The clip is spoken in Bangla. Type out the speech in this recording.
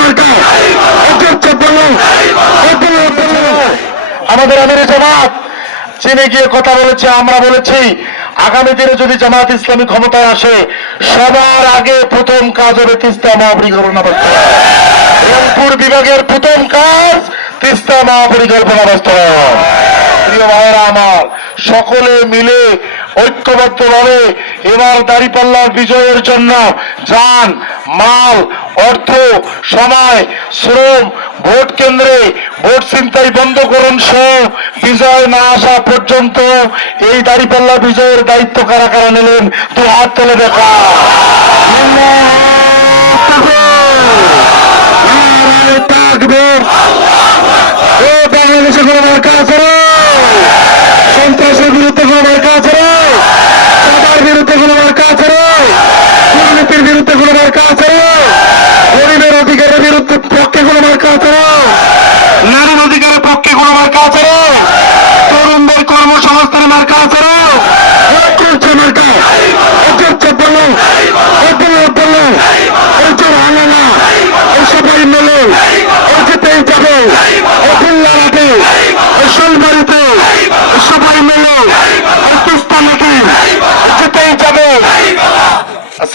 মার্কা। আমাদের আমির জামাত চীনে গিয়ে কথা বলেছে, আমরা বলেছি, আগামী দিনে যদি জামাত ইসলামী ক্ষমতায় আসে, সবার আগে প্রথম কাজ হবে তিস্তা মহাপরিকল্পনা বাস্তবায়ন। বিভাগের প্রথম কাজ তিস্তা মহাপরিকল্পনা বাস্তবায়ন। প্রিয় ভাইয়েরা আমার, সকলে মিলে ঐক্যবদ্ধভাবে এবার দাঁড়িপাল্লার বিজয়ের জন্য যান, মাল, অর্থ, সময়, শ্রম, ভোট কেন্দ্রে ভোট ছিনতাই বন্ধ করুন সহ বিজয় না আসা পর্যন্ত এই দাঁড়িপাল্লা বিজয়ের দায়িত্ব কারা কারা নিলেন দু হাত তুলে দেখা